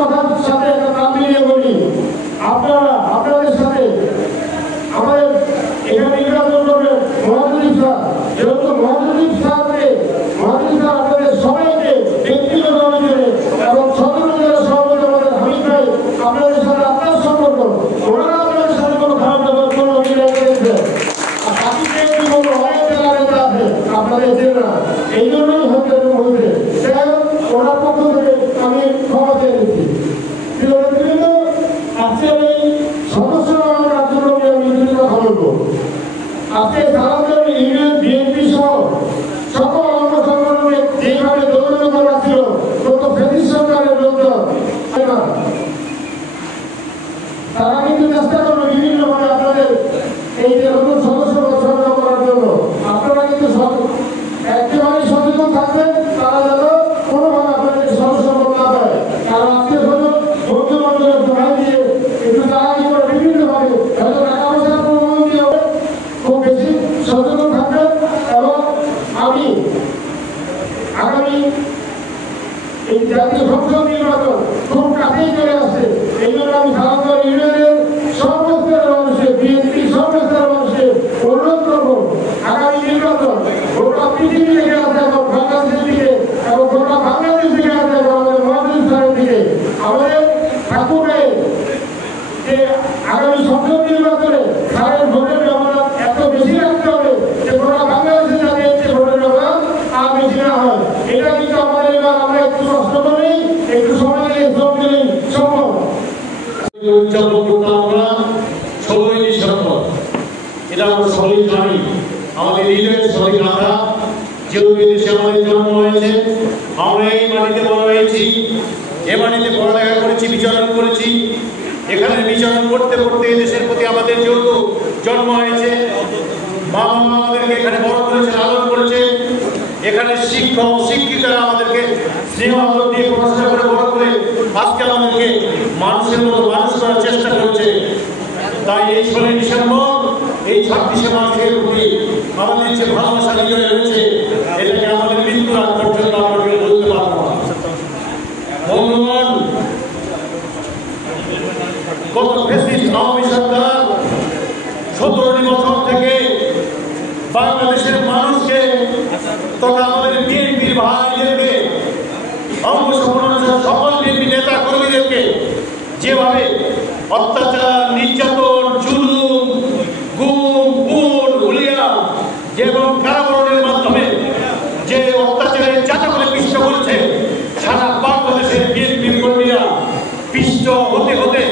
কথার সাথে একটা নাম মিলিয়ে বলি, আপনাদের সাথে আমাদের এখানে নির্বাচন করবেন মহাদুদ্দীপ স্যার। যেহেতু মহাদুদ্দীপ স্যার আপনাদের সবাইকে ব্যক্তিগত অভিযোগে এবং সদস্যদের সভাপতি আমাদের হামিদ ভাই, আপনাদের সাথে আপনার সম্পর্ক, ওনারা আপনাদের সাথে কোনো খারাপ ব্যবহার কোনো অভিযোগ করেছে আর বাকিকে কোনো অনেক জায়গা আছে আপনাদের জেলা, এই জন্যই হতে বলছে। যাই হোক, ওনার পক্ষ থেকে আমি ক্ষমা চেয়ে দিচ্ছি। আজকের এই সদস্য রাজ্য আমি দুটি কথা বলবো। আজকে সাধারণ ইউনিয়ন বিএনপি সহ সকল অঙ্গ সংগঠনকে যেভাবে দৌড়ানো করা ছিল গত ফেসিস সরকারের লোকজন, তারা কিন্তু চেষ্টা করবে বিভিন্নভাবে আপনাদের এই যে নতুন সদস্য সরকার করার জন্য। আপনারা কিন্তু একেবারেই সচেতন থাকবেন, তারা যেন কোনোভাবে আপনাদের সদস্য না পায়। কারণ আজকে বন্ধু বান্ধবের দোহাই দিয়ে একটু তাড়াতাড়ি করে বিভিন্নভাবে হয়তো টাকা পয়সার প্রবন্ধ দিয়ে হবে, খুব বেশি সচেতন থাকবেন। এবং আমি আগামী এই জাতীয় সংসদ নির্বাচন খুব কাছেই চলে আসছে, এই জন্য আমি সাধারণ ইউনিয়নের সর্বস্তরের মানুষের, বিএনপি সর্বস্তরের মানুষের অনুরোধ করবো, আগামী নির্বাচন গোটা পৃথিবী থেকে আছে এবং বাংলাদেশের দিকে এবং গোটা বাংলাদেশ থেকে আছে এবং আমাদের মহাদুদ্দীপ স্যারের দিকে আমাদের ঠাকুরের যে আগামী সংসদ নির্বাচনে স্যারের ভোটের ব্যবহার এত বেশি রাখতে হবে যে গোটা বাংলাদেশে যাতে একটি ভোটের ব্যবহার আর বেশি না হয়। এটা কিন্তু আমাদের এবার আমরা একটু কষ্ট করেই একটু সময় নিয়ে যোগ দিলেই সম্ভব। উদযাপন করতাম আমরা 16ই ডিসেম্বর, এটা আমরা সকলেই জানি। আমাদের হৃদয়ের সঠিক আমরা যেহেতু দেশে আমাদের জন্ম হয়েছে, আমরা এই মাটিতে বড় হয়েছি, এ মাটিতে পড়ালেখা করেছি, বিচরণ করেছি। এখানে বিচরণ করতে করতে দেশের প্রতি আমাদের যেহেতু জন্ম হয়েছে, মা বাবা আমাদেরকে এখানে বড় করেছে, লালন করেছে। এখানে শিক্ষক শিক্ষিকারা আমাদেরকে স্নেহ আদর দিয়ে পড়াশোনা করে বড় করে আজকে আমাদেরকে মানুষের মতো মানুষ করার চেষ্টা করেছে। তাই এই 16ই ডিসেম্বর, এই 26শে মার্চের প্রতি আমাদের যে ভালোবাসা হৃদয়ে রয়েছে, এটাকে আমাদের মৃত্যুর আগ পর্যন্ত আমরা বলতে পারবো না। বন্ধুগণ, গত ফ্যাসিস্ট আওয়ামী সরকার 17টি বছর থেকে বাংলাদেশের মানুষকে তথা আমাদের বিএনপির ভাইদেরকে, অঙ্গ সংগঠনের সকল বিএনপি নেতা কর্মীদেরকে যেভাবে অত্যাচার, নির্যাতন, জুলুম, গুম, খুন, হুলিয়া এবং কারাবরণের মাধ্যমে যে অত্যাচারের যাতা করে পিষ্ট করেছে, সারা বাংলাদেশের বিএনপি কর্মীরা পিষ্ট হতে হতে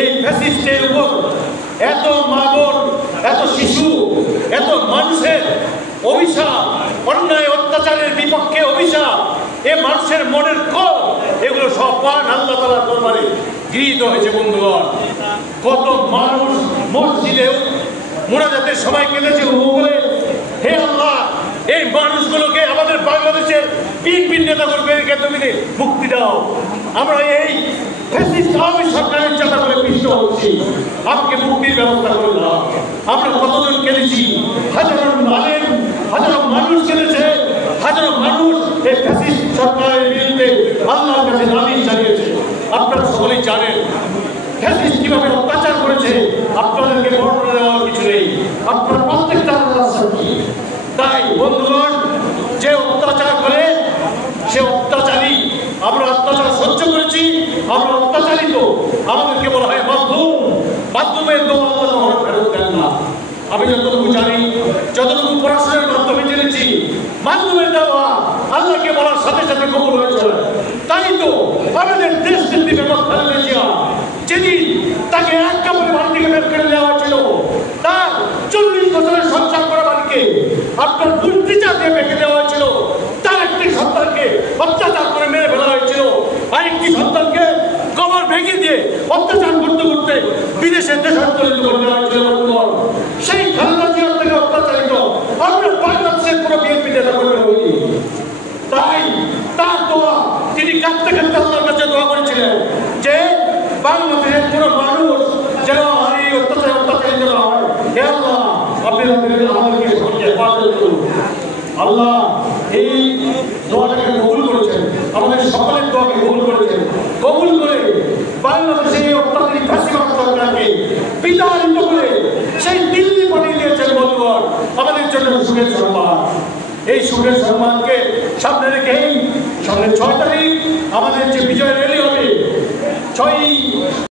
এই ফ্যাসিস্টের উপর এত মা বোন, এত শিশু, এত মানুষের অভিশাপ, অন্যায় অত্যাচারের বিপক্ষে অভিশাপ, এ মানুষের মনের ক্ষোভ, এগুলো সব পান আল্লাহ তাআলার দরবারে গৃহীত হয়েছে। বন্ধুগণ, কত মানুষ মসজিদে মুনাজাতের সময় কেঁদেছে বলে, হে আল্লাহ, এই মানুষগুলোকে আমাদের বাংলাদেশের বিএনপির নেতা কর্মীদেরকে তুমি মুক্তি দাও। আমরা এই ফ্যাসিস্ট আওয়ামী সরকারের চাঁদা করে পিষ্ট হচ্ছি, আমাকে মুক্তির ব্যবস্থা করে দাও। আমরা কতজন কেঁদেছি, হাজারো আলেম, হাজারো মানুষ কেঁদেছে, হাজারো মানুষ এই ফ্যাসিস্ট সরকারের বিরুদ্ধে আল্লাহর কাছে নালিশ জানিয়েছে। আপনারা সকলেই জানেন ফ্যাসিস্ট কিভাবে অত্যাচার করেছে, আপনাদেরকে বর্ণনা দেওয়ার কিছু নেই, আপনারা প্রত্যেকটা সাক্ষী। তাই বন্ধুগণ, যে অত্যাচার করে সে অত্যাচারী, আমরা অত্যাচার সহ্য করেছি, আমরা অত্যাচারিত, আমাদেরকে বলা হয় মাধ্যম, মাধ্যমের দোয়া আল্লাহ ফেরত দেন না। আমি যতটুকু জানি, যতটুকু পড়াশোনার মাধ্যমে জেনেছি, মাধ্যমের দেওয়া আল্লাহকে বলার সাথে সাথে কবুল হয়েছে। তাই তো আমাদের দেশ নেত্রী বেগম খালেদা জিয়া, যেদিন তাকে এক কাপড়ে বাড়ি থেকে বের করে দেওয়া হয়েছিল, তার 40 বছরের সংসার করা বাড়িকে আপনার দুর্নীতিচার দিয়ে বেঁকে দেওয়া হয়েছিল, তার একটি সন্তানকে অত্যাচার করে মেরে ফেলা হয়েছিল, আরেকটি সন্তানকে কবর ভেঙে দিয়ে অত্যাচার করতে করতে বিদেশে দেশান্তরিত করে দেওয়া হয়েছিল। সেই খালেদা জিয়ার থেকে অত্যাচারিত আমরা বাংলাদেশের কোনো বিএনপি নেতা করতে হইনি। তাই তার দোয়া, তিনি কাঁদতে কাঁদতে আল্লাহর কাছে দোয়া করেছিলেন যে বাংলাদেশের কোনো মানুষ যেন এই অত্যাচারিত না হয়। হে আল্লাহ, আপনি আমাদেরকে হেফাজত করুন। আল্লাহ এই দোয়াটাকে কবুল করেছেন, আমাদের সকলের দোয়াকে কবুল করেছেন। কবুল করে বাংলাদেশে অত্যাধুনিক ফ্যাসিবাদ সরকারকে বিতাড়িত করে সেই দিল্লি পাঠিয়ে দিয়েছেন বন্ধুগণ। আমাদের জন্য সুখের সংবাদ। এই সুখের সম্মানকে সামনে রেখেই সামনে 6 তারিখ আমাদের যে বিজয় র্যালি হবে, 6